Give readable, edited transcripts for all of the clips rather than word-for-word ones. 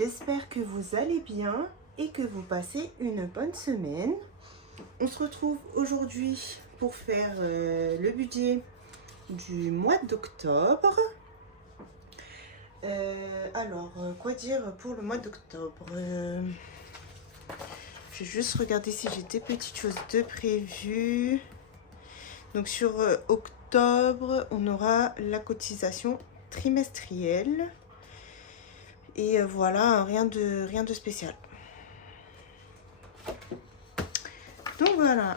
J'espère que vous allez bien et que vous passez une bonne semaine. On se retrouve aujourd'hui pour faire le budget du mois d'octobre. Quoi dire pour le mois d'octobre Je vais juste regarder si j'ai des petites choses de prévues. Donc sur octobre, on aura la cotisation trimestrielle. Et voilà, rien de spécial. Donc voilà,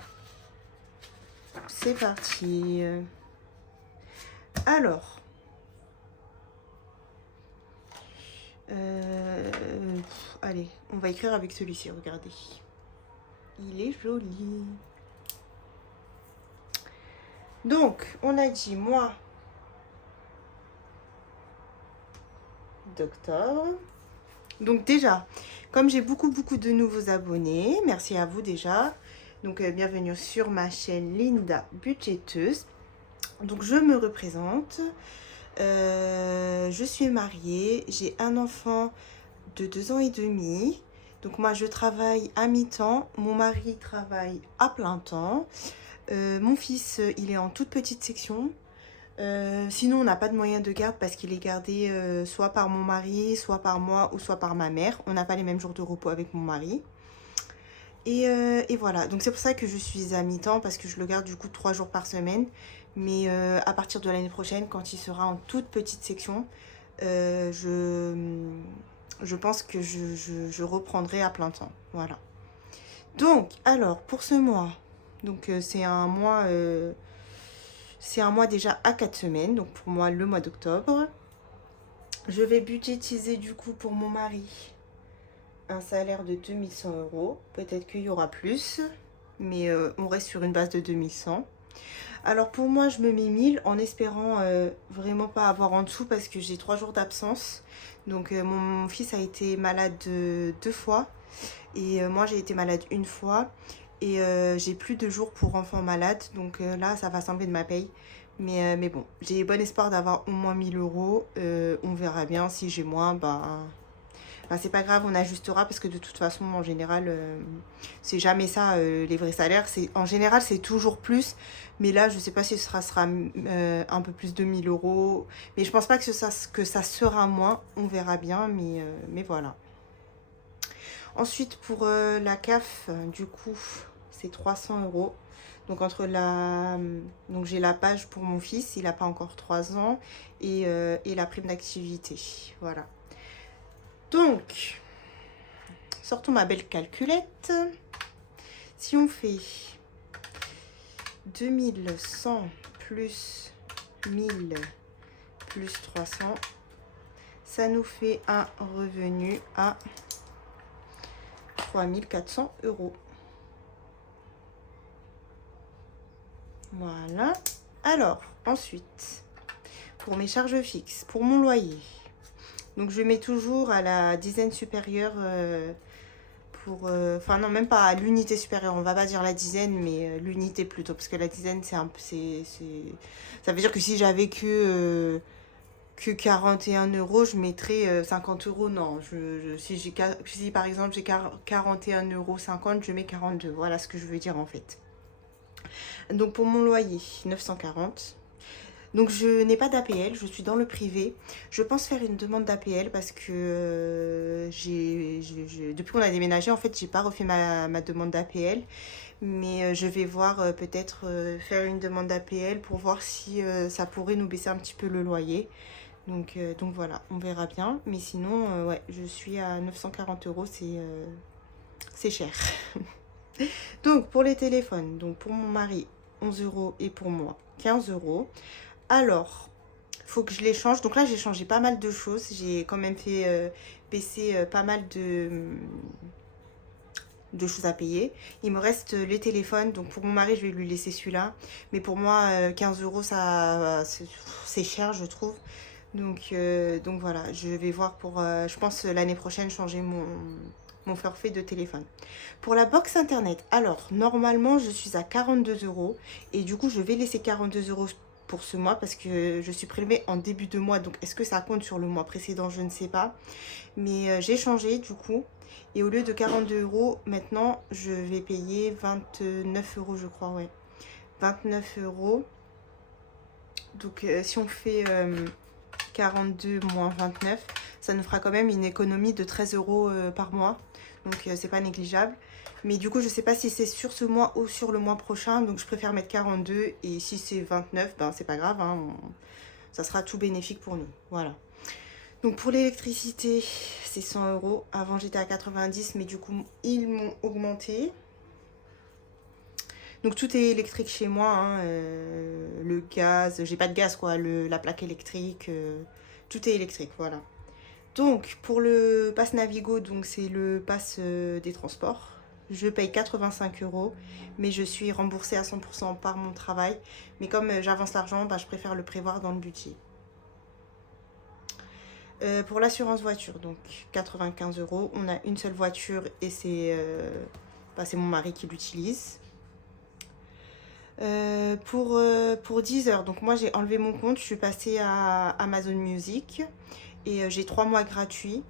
c'est parti. Alors, allez, on va écrire avec celui-ci, regardez. Il est joli. Donc, on a dit mois d'octobre. Donc déjà, comme j'ai beaucoup de nouveaux abonnés, merci à vous déjà. Donc bienvenue sur ma chaîne Linda Budgéteuse. Donc je me représente. Je suis mariée, j'ai un enfant de 2 ans et demi. Donc moi je travaille à mi-temps, mon mari travaille à plein temps. Mon fils il est en toute petite section. Sinon on n'a pas de moyen de garde parce qu'il est gardé soit par mon mari, soit par moi ou soit par ma mère. On n'a pas les mêmes jours de repos avec mon mari. Et voilà, donc c'est pour ça que je suis à mi-temps parce que je le garde du coup 3 jours par semaine. Mais à partir de l'année prochaine, quand il sera en toute petite section, je pense que je reprendrai à plein temps. Voilà. Donc, alors, pour ce mois, donc c'est un mois déjà à 4 semaines, donc pour moi le mois d'octobre. Je vais budgétiser du coup pour mon mari un salaire de 2100 €. Peut-être qu'il y aura plus, mais on reste sur une base de 2100. Alors pour moi, je me mets 1000 en espérant vraiment pas avoir en dessous parce que j'ai 3 jours d'absence. Donc mon fils a été malade 2 fois et moi j'ai été malade une fois. Et j'ai plus de jours pour enfants malades. Donc là, ça va s'enlever de ma paye. Mais bon, j'ai bon espoir d'avoir au moins 1000 €. On verra bien. Si j'ai moins, c'est pas grave, on ajustera parce que de toute façon, en général, c'est jamais ça, les vrais salaires. En général, c'est toujours plus. Mais là, je sais pas si ce sera un peu plus de 1000 €. Mais je pense pas que ça sera moins. On verra bien, mais voilà. Ensuite, pour la CAF, du coup, c'est 300 €. Donc, donc j'ai la page pour mon fils, il n'a pas encore 3 ans, et la prime d'activité. Voilà. Donc, sortons ma belle calculette. Si on fait 2100 plus 1000 plus 300, ça nous fait un revenu à 3400 €. Voilà. Alors, ensuite, pour mes charges fixes, pour mon loyer, donc je mets toujours à la dizaine supérieure enfin non, même pas à l'unité supérieure, on va pas dire la dizaine, mais l'unité plutôt, parce que la dizaine, ça veut dire que si j'avais que 41 €, je mettrais 50 €. Non, si par exemple j'ai 41,50 €, je mets 42. Voilà ce que je veux dire en fait. Donc pour mon loyer, 940. Donc je n'ai pas d'APL, je suis dans le privé. Je pense faire une demande d'APL parce que depuis qu'on a déménagé, en fait, j'ai pas refait ma demande d'APL. Mais je vais voir peut-être faire une demande d'APL pour voir si ça pourrait nous baisser un petit peu le loyer. Donc voilà, on verra bien. Mais sinon, ouais, je suis à 940 €, c'est cher. Donc pour les téléphones, donc pour mon mari, 11 € et pour moi, 15 €. Alors, il faut que je les change. Donc là, j'ai changé pas mal de choses. J'ai quand même fait baisser pas mal de choses à payer. Il me reste les téléphones. Donc pour mon mari, je vais lui laisser celui-là. Mais pour moi, 15 €, c'est cher, je trouve. Donc voilà, je vais voir pour, je pense, l'année prochaine, changer mon forfait de téléphone. Pour la box internet, alors normalement je suis à 42 € et du coup je vais laisser 42 € pour ce mois parce que je suis prélevée en début de mois. Donc est-ce que ça compte sur le mois précédent? Je ne sais pas. Mais j'ai changé du coup. Et au lieu de 42 € maintenant, je vais payer 29 € je crois, ouais. 29 €. Donc si on fait 42 moins 29, ça nous fera quand même une économie de 13 € par mois. Donc c'est pas négligeable. Mais du coup, je sais pas si c'est sur ce mois ou sur le mois prochain. Donc je préfère mettre 42. Et si c'est 29, ben c'est pas grave. Hein, ça sera tout bénéfique pour nous. Voilà. Donc pour l'électricité, c'est 100 €. Avant j'étais à 90, mais du coup ils m'ont augmenté. Donc tout est électrique chez moi, hein, le gaz, j'ai pas de gaz quoi, la plaque électrique, tout est électrique, voilà. Donc pour le pass Navigo, donc c'est le pass des transports. Je paye 85 €, mais je suis remboursée à 100% par mon travail. Mais comme j'avance l'argent, bah, je préfère le prévoir dans le budget. Pour l'assurance voiture, donc 95 €. On a une seule voiture et c'est mon mari qui l'utilise. Pour Deezer, donc moi j'ai enlevé mon compte, je suis passée à Amazon Music et j'ai 3 mois gratuits.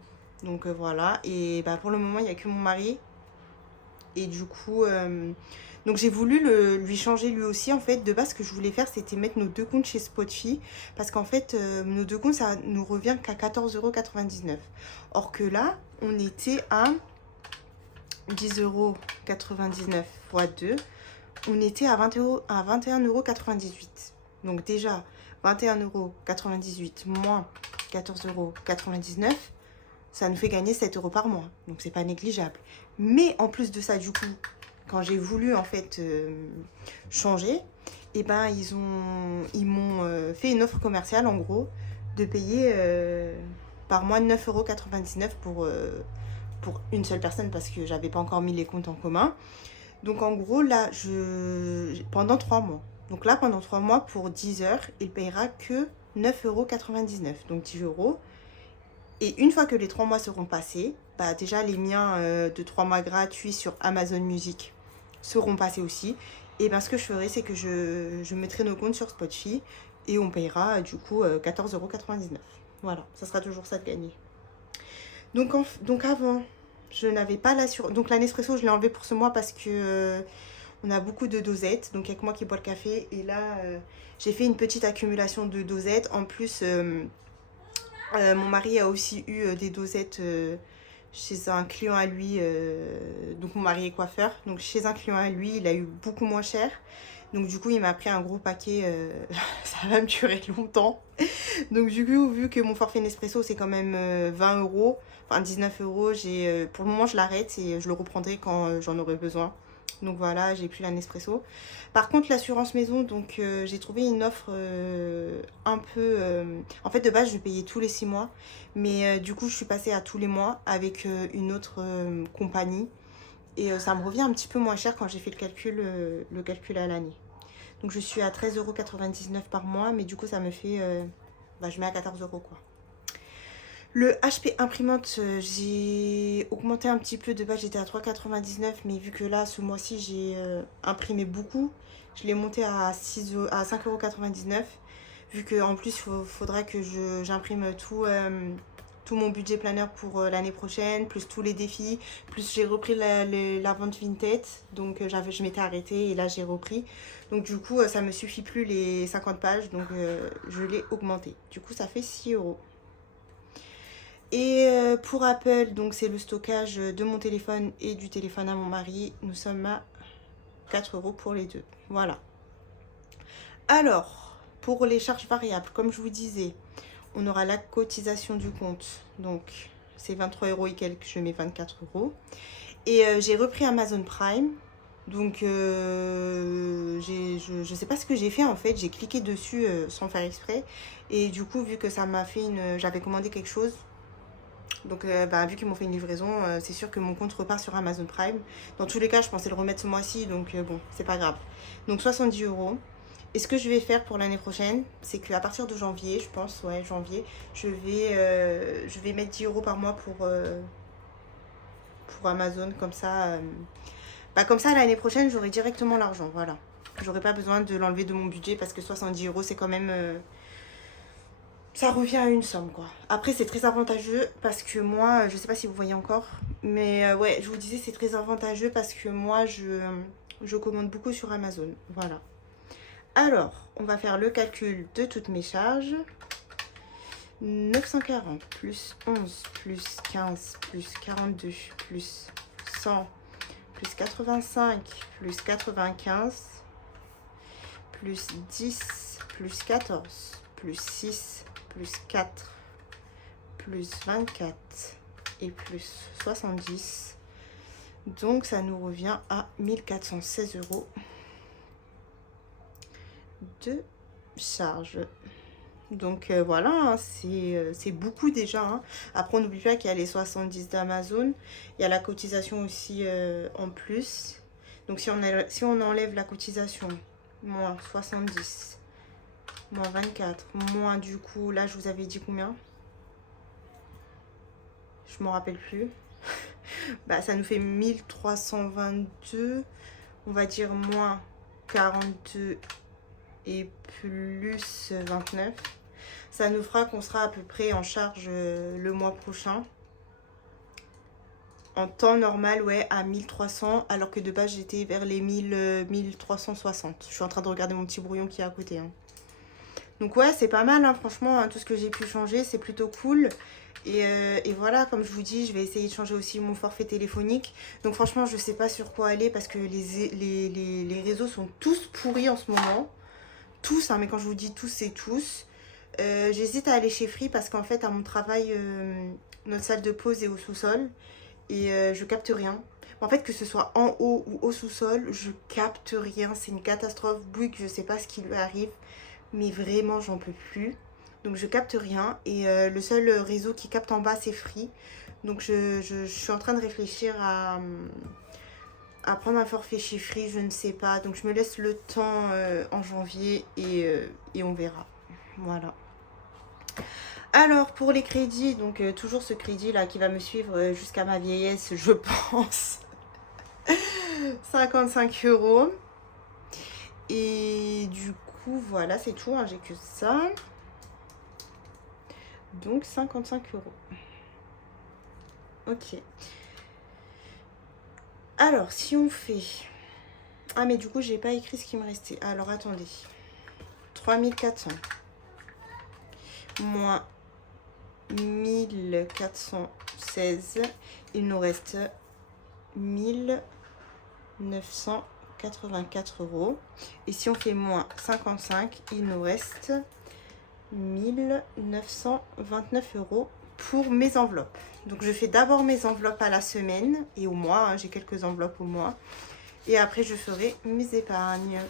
Donc voilà, et bah, pour le moment il n'y a que mon mari. Et du coup, donc j'ai voulu lui changer lui aussi. En fait, de base, ce que je voulais faire, c'était mettre nos deux comptes chez Spotify. Parce qu'en fait, nos deux comptes, ça nous revient qu'à 14,99 €. Or que là, on était à 10,99 € x 2. On était à 21,98 €. Donc déjà, 21,98 € moins 14,99 €, ça nous fait gagner 7 € par mois. Donc c'est pas négligeable. Mais en plus de ça, du coup, quand j'ai voulu en fait changer, et ben ils m'ont fait une offre commerciale en gros de payer par mois 9,99 € pour une seule personne parce que j'avais pas encore mis les comptes en commun. Donc en gros là, pendant 3 mois. Donc là pendant 3 mois pour 10 heures, il payera que 9,99 €, donc 10 €. Et une fois que les 3 mois seront passés, bah déjà les miens de 3 mois gratuits sur Amazon Music seront passés aussi. Et ben ce que je ferai, c'est que je mettrai nos comptes sur Spotify et on payera du coup 14,99 €. Voilà, ça sera toujours ça de gagner. Donc avant, je n'avais pas l'assurance. Donc la Nespresso, je l'ai enlevé pour ce mois parce que on a beaucoup de dosettes. Donc il n'y a que moi qui bois le café. Et là, j'ai fait une petite accumulation de dosettes. En plus, mon mari a aussi eu des dosettes chez un client à lui. Donc mon mari est coiffeur. Donc chez un client à lui, il a eu beaucoup moins cher. Donc du coup, il m'a pris un gros paquet. Ça va me durer longtemps. Donc du coup, vu que mon forfait Nespresso, c'est quand même 20 €, enfin 19 €, pour le moment, je l'arrête et je le reprendrai quand j'en aurai besoin. Donc voilà, j'ai plus la Nespresso. Par contre, l'assurance maison, donc j'ai trouvé une offre un peu... En fait, de base, je payais tous les 6 mois. Mais du coup, je suis passée à tous les mois avec une autre compagnie. Et ça me revient un petit peu moins cher quand j'ai fait le calcul à l'année. Donc je suis à 13,99 € par mois. Mais du coup, ça me fait... je mets à 14 € quoi. Le HP imprimante, j'ai augmenté un petit peu. De base, j'étais à 3,99 €. Mais vu que là, ce mois-ci, j'ai imprimé beaucoup, je l'ai monté à 5,99 €. Vu qu'en plus, il faudra que j'imprime tout mon budget planner pour l'année prochaine, plus tous les défis, plus j'ai repris la vente Vinted. Donc je m'étais arrêtée et là, j'ai repris. Donc du coup, ça me suffit plus les 50 pages. Donc je l'ai augmenté. Du coup, ça fait 6 €. Et pour Apple, donc c'est le stockage de mon téléphone et du téléphone à mon mari. Nous sommes à 4 € pour les deux. Voilà. Alors, pour les charges variables, comme je vous disais, on aura la cotisation du compte. Donc, c'est 23 € et quelques, je mets 24 €. Et j'ai repris Amazon Prime. Donc, je sais pas ce que j'ai fait en fait. J'ai cliqué dessus sans faire exprès. Et du coup, vu que ça m'a fait j'avais commandé quelque chose. Donc vu qu'ils m'ont fait une livraison, c'est sûr que mon compte repart sur Amazon Prime. Dans tous les cas, je pensais le remettre ce mois-ci, donc bon, c'est pas grave. Donc 70 €. Et ce que je vais faire pour l'année prochaine, c'est qu'à partir de janvier, je pense, ouais, janvier, je vais mettre 10 € par mois pour Amazon. Comme ça, comme ça l'année prochaine, j'aurai directement l'argent, voilà. J'aurais pas besoin de l'enlever de mon budget parce que 70 euros, c'est quand même... ça revient à une somme, quoi. Après, c'est très avantageux parce que moi, je sais pas si vous voyez encore, mais ouais, je vous disais, c'est très avantageux parce que moi, je commande beaucoup sur Amazon. Voilà. Alors, on va faire le calcul de toutes mes charges. 940 plus 11 plus 15 plus 42 plus 100 plus 85 plus 95 plus 10 plus 14 plus 6 plus 4 plus 24 et plus 70. Donc ça nous revient à 1416 euros de charge. Donc voilà, hein, c'est beaucoup déjà. Hein. Après, on n'oublie pas qu'il y a les 70 d'Amazon. Il y a la cotisation aussi en plus. Donc si on enlève la cotisation, moins 70, moins 24, moins du coup, là je vous avais dit combien? Je ne m'en rappelle plus. Bah, ça nous fait 1322. On va dire moins 42 et plus 29. Ça nous fera qu'on sera à peu près en charge le mois prochain. En temps normal, ouais, à 1300, alors que de base, j'étais vers les 1360. Je suis en train de regarder mon petit brouillon qui est à côté. Hein. Donc ouais, c'est pas mal, hein, franchement, hein, tout ce que j'ai pu changer, c'est plutôt cool. Et voilà, comme je vous dis, je vais essayer de changer aussi mon forfait téléphonique. Donc franchement, je sais pas sur quoi aller parce que les réseaux sont tous pourris en ce moment. Tous, hein, mais quand je vous dis tous, c'est tous. J'hésite à aller chez Free parce qu'en fait, à mon travail, notre salle de pause est au sous-sol et je capte rien. En fait, que ce soit en haut ou au sous-sol, je capte rien. C'est une catastrophe. Bouygues, je sais pas ce qui lui arrive, mais vraiment, j'en peux plus. Donc, je capte rien et le seul réseau qui capte en bas, c'est Free. Donc, je suis en train de réfléchir à prendre un forfait chez Free, je ne sais pas. Donc, je me laisse le temps en janvier et on verra. Voilà. Alors, pour les crédits, donc toujours ce crédit-là qui va me suivre jusqu'à ma vieillesse, je pense. 55 euros. Et du coup, voilà, c'est tout. Hein, j'ai que ça. Donc, 55 euros. Ok. Alors, si on fait... Ah, mais du coup, j'ai pas écrit ce qui me restait. Alors, attendez. 3400. Moins 1416, il nous reste 1984 euros. Et si on fait moins 55, il nous reste 1929 euros pour mes enveloppes. Donc je fais d'abord mes enveloppes à la semaine et au mois, hein, j'ai quelques enveloppes au mois. Et après je ferai mes épargnes.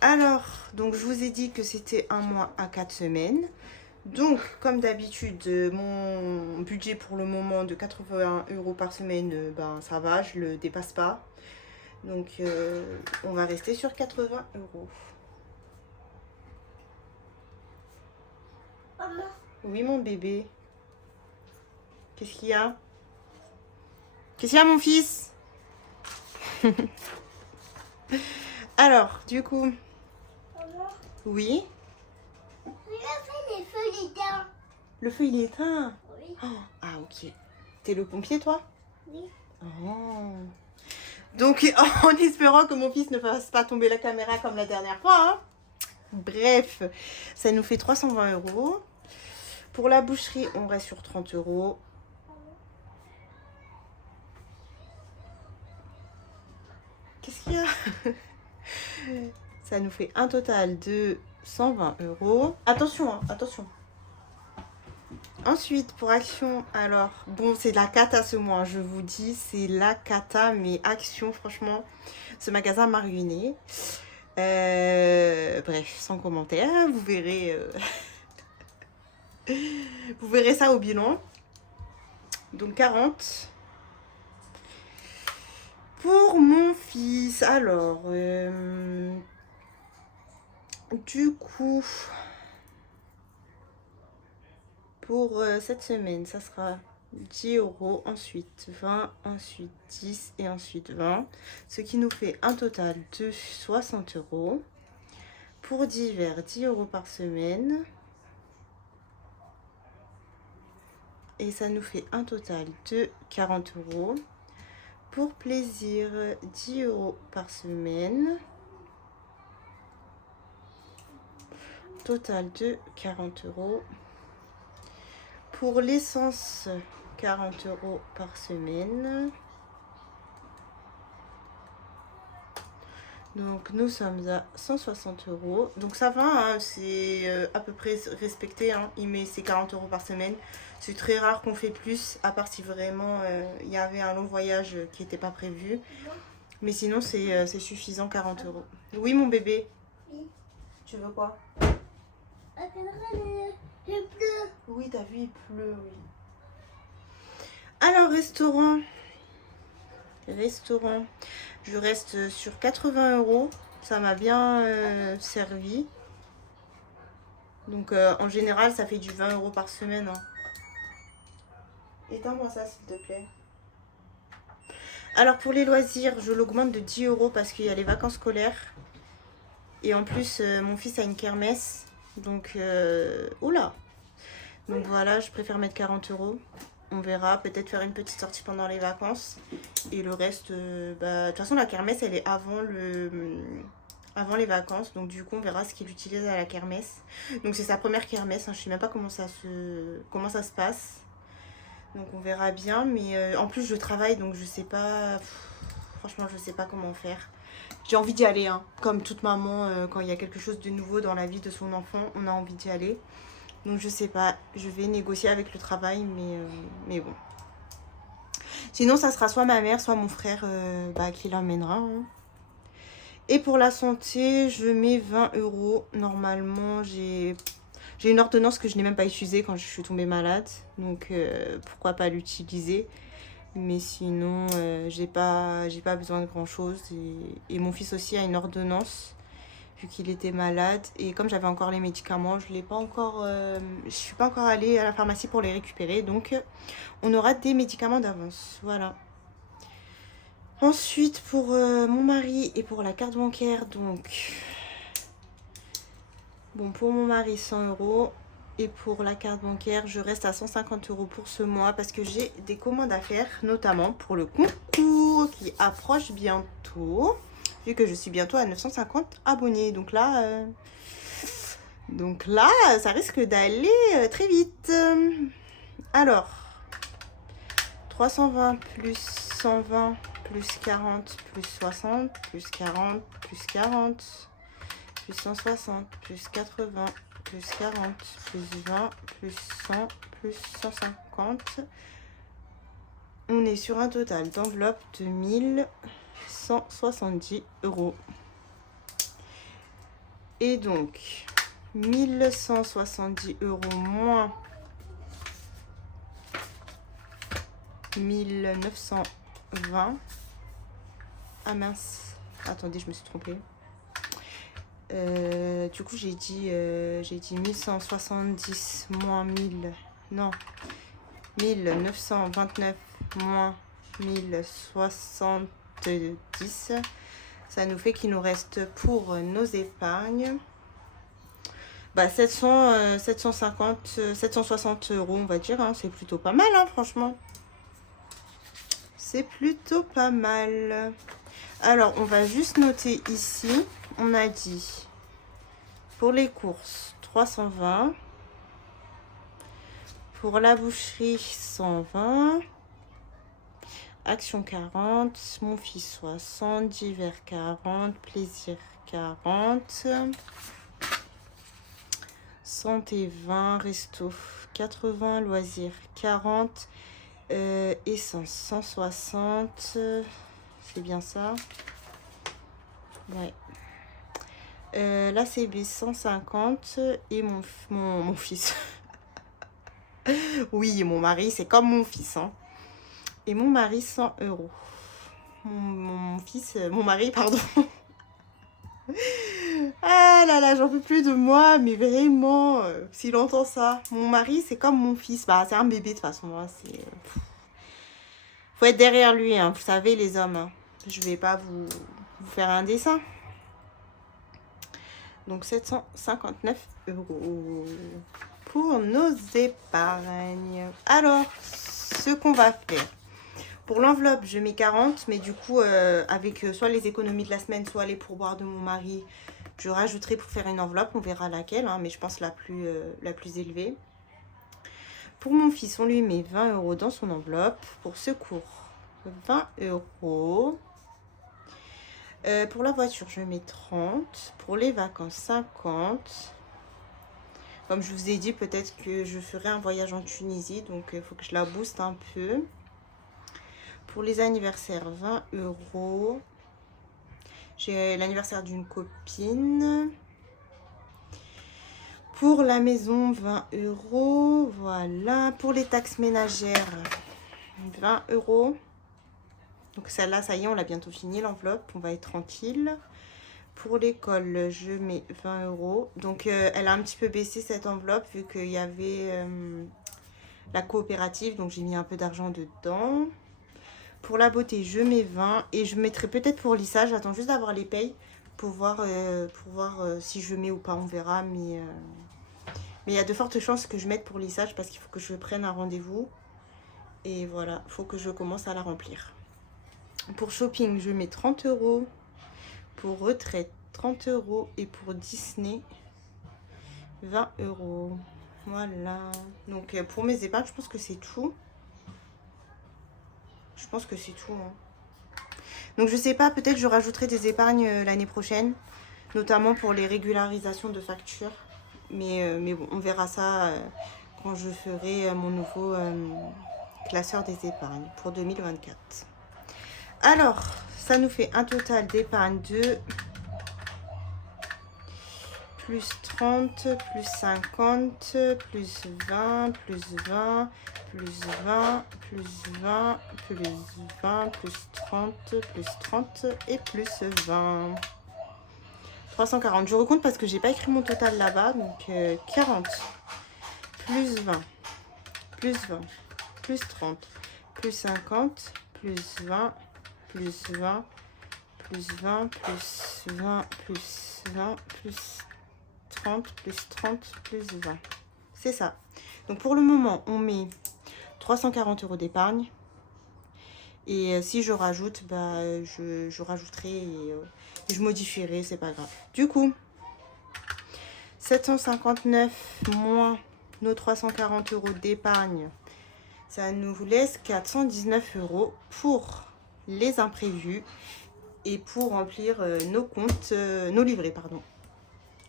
Alors, donc je vous ai dit que c'était un mois à 4 semaines. Donc, comme d'habitude, mon budget pour le moment de 81 euros par semaine, ben ça va, je le dépasse pas. Donc, on va rester sur 80 euros. Maman. Oui, mon bébé. Qu'est-ce qu'il y a? Qu'est-ce qu'il y a, mon fils? Alors, du coup... Maman. Oui. Le feu, il est éteint. Oui. Oh, ah, ok. T'es le pompier, toi? Oui. Oh. Donc, en espérant que mon fils ne fasse pas tomber la caméra comme la dernière fois. Hein. Bref, ça nous fait 320 euros. Pour la boucherie, on reste sur 30 euros. Qu'est-ce qu'il y a? Ça nous fait un total de 120 euros. Attention, hein, attention. Ensuite, pour Action, alors, bon, c'est de la cata ce mois, je vous dis, c'est la cata, mais Action, franchement, ce magasin m'a ruiné. Bref, sans commentaire, vous verrez, vous verrez ça au bilan. Donc, 40. Pour mon fils, alors, du coup... Pour cette semaine, ça sera 10 euros, ensuite 20, ensuite 10 et ensuite 20. Ce qui nous fait un total de 60 euros. Pour divers, 10 euros par semaine. Et ça nous fait un total de 40 euros. Pour plaisir, 10 euros par semaine. Total de 40 euros. Pour l'essence, 40 euros par semaine. Donc nous sommes à 160 euros. Donc ça va, hein, c'est à peu près respecté. Hein. Il met ses 40 euros par semaine. C'est très rare qu'on fait plus, à part si vraiment il y avait un long voyage qui n'était pas prévu. Mais sinon c'est suffisant, 40 euros. Oui mon bébé. Oui. Tu veux quoi? Il pleut. Oui, t'as vu, il pleut, oui. Alors, restaurant. Restaurant. Je reste sur 80 euros. Ça m'a bien servi. Donc, en général, ça fait du 20 euros par semaine. Hein. Éteins-moi ça, s'il te plaît. Alors, pour les loisirs, je l'augmente de 10 euros parce qu'il y a les vacances scolaires. Et en plus, mon fils a une kermesse. Donc, oula. Donc voilà, je préfère mettre 40 euros. On verra, peut-être faire une petite sortie pendant les vacances. Et le reste, de toute façon, la kermesse, elle est avant les vacances. Donc du coup, on verra ce qu'il utilise à la kermesse. Donc c'est sa première kermesse. Hein, je sais même pas comment ça se passe. Donc on verra bien. Mais en plus, je travaille, donc je sais pas... franchement, je sais pas comment faire. J'ai envie d'y aller, hein. Comme toute maman, quand il y a quelque chose de nouveau dans la vie de son enfant, on a envie d'y aller. Donc je sais pas, je vais négocier avec le travail, mais bon. Sinon, ça sera soit ma mère, soit mon frère qui l'emmènera. Hein. Et pour la santé, je mets 20 euros. Normalement, j'ai une ordonnance que je n'ai même pas utilisée quand je suis tombée malade. Donc pourquoi pas l'utiliser. Mais sinon, j'ai pas besoin de grand chose. Et mon fils aussi a une ordonnance, vu qu'il était malade. Et comme j'avais encore les médicaments, je suis pas encore allée à la pharmacie pour les récupérer. Donc, on aura des médicaments d'avance. Voilà. Ensuite, pour mon mari et pour la carte bancaire, donc... Bon, pour mon mari, 100 euros. Et pour la carte bancaire, je reste à 150 euros pour ce mois parce que j'ai des commandes à faire, notamment pour le concours qui approche bientôt, vu que je suis bientôt à 950 abonnés. Donc là, ça risque d'aller très vite. Alors, 320 plus 120 plus 40 plus 60 plus 40 plus 40 plus 160 plus 80 plus 40 plus 20 plus 100 plus 150. On est sur un total d'enveloppe de 1170 euros. Et donc, 1170 euros moins 1920. Ah mince, attendez, je me suis trompée. Du coup, j'ai dit 1170 moins 1000. Non, 1929 moins 1070. Ça nous fait qu'il nous reste pour nos épargnes 760 euros, on va dire. Hein. C'est plutôt pas mal, hein, franchement. C'est plutôt pas mal. Alors, on va juste noter ici. On a dit pour les courses 320. Pour la boucherie 120. Action 40. Mon fils 60. Divers 40. Plaisir 40. Santé 20. Resto 80. Loisirs 40. Essence 160. C'est bien ça. Ouais. La CB 150 et mon fils. Oui, mon mari, c'est comme mon fils. Hein. Et mon mari, 100 euros. Mon mari, pardon. Ah là là, j'en peux plus de moi, mais vraiment, s'il entend ça. Mon mari, c'est comme mon fils. Bah, c'est un bébé de toute façon. Hein, faut être derrière lui, hein, vous savez, les hommes. Hein. Je vais pas vous faire un dessin. Donc 759 € pour nos épargnes. Alors, ce qu'on va faire. Pour l'enveloppe, je mets 40, mais du coup, avec soit les économies de la semaine, soit les pourboires de mon mari, je rajouterai pour faire une enveloppe. On verra laquelle, hein, mais je pense la plus élevée. Pour mon fils, on lui met 20 € dans son enveloppe. Pour secours, 20 €. Pour la voiture, je mets 30. Pour les vacances, 50. Comme je vous ai dit, peut-être que je ferai un voyage en Tunisie. Donc, il faut que je la booste un peu. Pour les anniversaires, 20 €. J'ai l'anniversaire d'une copine. Pour la maison, 20 €. Voilà. Pour les taxes ménagères, 20 €. Donc celle-là, ça y est, on l'a bientôt fini, l'enveloppe. On va être tranquille. Pour l'école, je mets 20 €. Donc elle a un petit peu baissé cette enveloppe vu qu'il y avait la coopérative. Donc j'ai mis un peu d'argent dedans. Pour la beauté, je mets 20. Et je mettrai peut-être pour lissage. J'attends juste d'avoir les payes pour voir si je mets ou pas. On verra. Mais il y a de fortes chances que je mette pour lissage parce qu'il faut que je prenne un rendez-vous. Et voilà, il faut que je commence à la remplir. Pour shopping, je mets 30 €. Pour retraite, 30 €. Et pour Disney, 20 €. Voilà. Donc, pour mes épargnes, je pense que c'est tout. Je pense que c'est tout. Hein. Donc, je sais pas, peut-être je rajouterai des épargnes l'année prochaine. Notamment pour les régularisations de factures. Mais bon, on verra ça quand je ferai mon nouveau classeur des épargnes pour 2024. Alors, ça nous fait un total d'épargne de plus 30, plus 50, plus 20, plus 20, plus 20, plus 20, plus 20, plus 30, plus 30 et plus 20. 340. Je recompte parce que j'ai pas écrit mon total là-bas. Donc 40, plus 20, plus 20, plus 30, plus 50, plus 20, plus 20, plus 20, plus 20, plus 20, plus 30, plus 30, plus 20. C'est ça. Donc pour le moment, on met 340 € d'épargne. Et si je rajoute, bah, je rajouterai et je modifierai, c'est pas grave. Du coup, 759 moins nos 340 € d'épargne, ça nous laisse 419 € pour les imprévus et pour remplir nos comptes, nos livrets, pardon.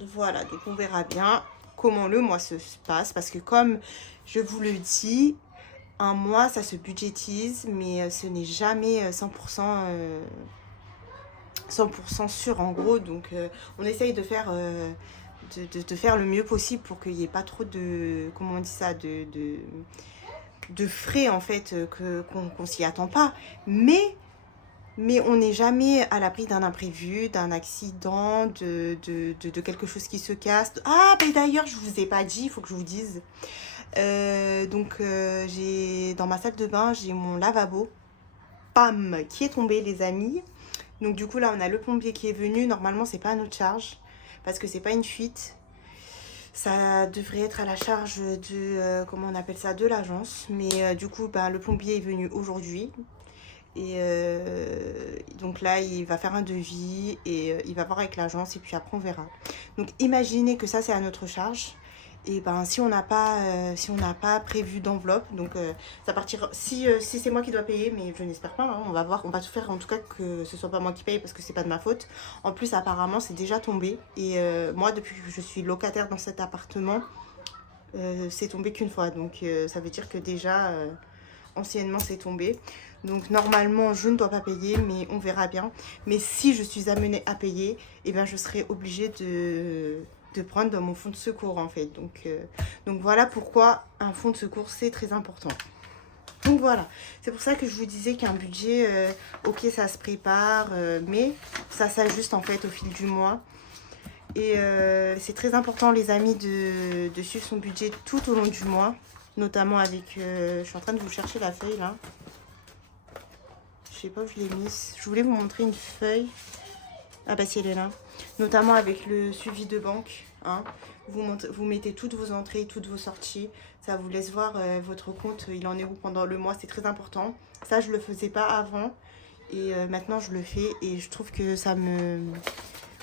Voilà, donc on verra bien comment le mois se passe parce que comme je vous le dis, un mois ça se budgétise mais ce n'est jamais 100% sûr en gros. Donc on essaye de faire faire le mieux possible pour qu'il n'y ait pas trop de, comment on dit ça, de frais en fait qu'on s'y attend pas. Mais on n'est jamais à l'abri d'un imprévu, d'un accident, de quelque chose qui se casse. Ah, mais d'ailleurs, je vous ai pas dit, il faut que je vous dise. J'ai dans ma salle de bain, j'ai mon lavabo, pam, qui est tombé, les amis. Donc du coup, là, on a le pompier qui est venu. Normalement, c'est pas à notre charge, parce que c'est pas une fuite. Ça devrait être à la charge de, comment on appelle ça, de l'agence. Mais du coup, le plombier est venu aujourd'hui. Et donc là, il va faire un devis et il va voir avec l'agence et puis après on verra. Donc imaginez que ça c'est à notre charge. Et si on n'a pas prévu d'enveloppe, donc ça partira. Si c'est moi qui dois payer, mais je n'espère pas, hein, on va voir, on va tout faire en tout cas que ce soit pas moi qui paye parce que c'est pas de ma faute. En plus apparemment c'est déjà tombé et moi depuis que je suis locataire dans cet appartement, c'est tombé qu'une fois. Donc ça veut dire que déjà anciennement c'est tombé. Donc normalement je ne dois pas payer, mais on verra bien. Mais si je suis amenée à payer, eh bien je serai obligée de prendre dans mon fonds de secours en fait. Donc voilà pourquoi un fonds de secours c'est très important. Donc voilà, c'est pour ça que je vous disais qu'un budget, ok ça se prépare, mais ça s'ajuste en fait au fil du mois. Et c'est très important les amis de suivre son budget tout au long du mois. Notamment avec... je suis en train de vous chercher la feuille là. Je sais pas où je l'ai mise. Je voulais vous montrer une feuille. Ah bah si, elle est là. Notamment avec le suivi de banque. Hein. Vous mettez toutes vos entrées, toutes vos sorties. Ça vous laisse voir votre compte, il en est où pendant le mois. C'est très important. Ça, je le faisais pas avant. Et maintenant, je le fais. Et je trouve que ça me...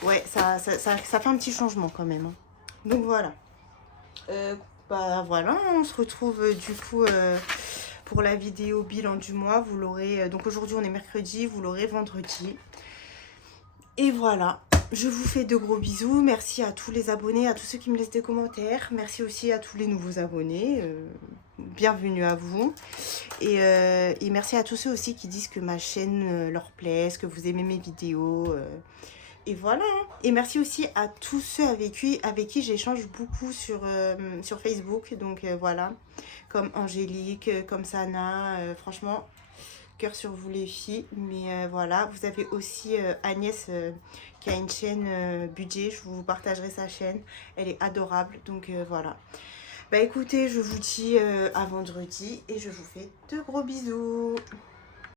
Ouais, ça fait un petit changement quand même. Hein. Donc voilà. Bah voilà, on se retrouve du coup pour la vidéo bilan du mois. Vous l'aurez... donc aujourd'hui, on est mercredi. Vous l'aurez vendredi. Et voilà. Je vous fais de gros bisous. Merci à tous les abonnés, à tous ceux qui me laissent des commentaires. Merci aussi à tous les nouveaux abonnés. Bienvenue à vous. Et merci à tous ceux aussi qui disent que ma chaîne leur plaît, que vous aimez mes vidéos. Et voilà. Et merci aussi à tous ceux avec qui j'échange beaucoup sur Facebook. Donc voilà. Comme Angélique, comme Sana. Franchement, cœur sur vous les filles. Mais voilà. Vous avez aussi Agnès qui a une chaîne budget. Je vous partagerai sa chaîne. Elle est adorable. Donc voilà. Bah écoutez, je vous dis à vendredi. Et je vous fais de gros bisous.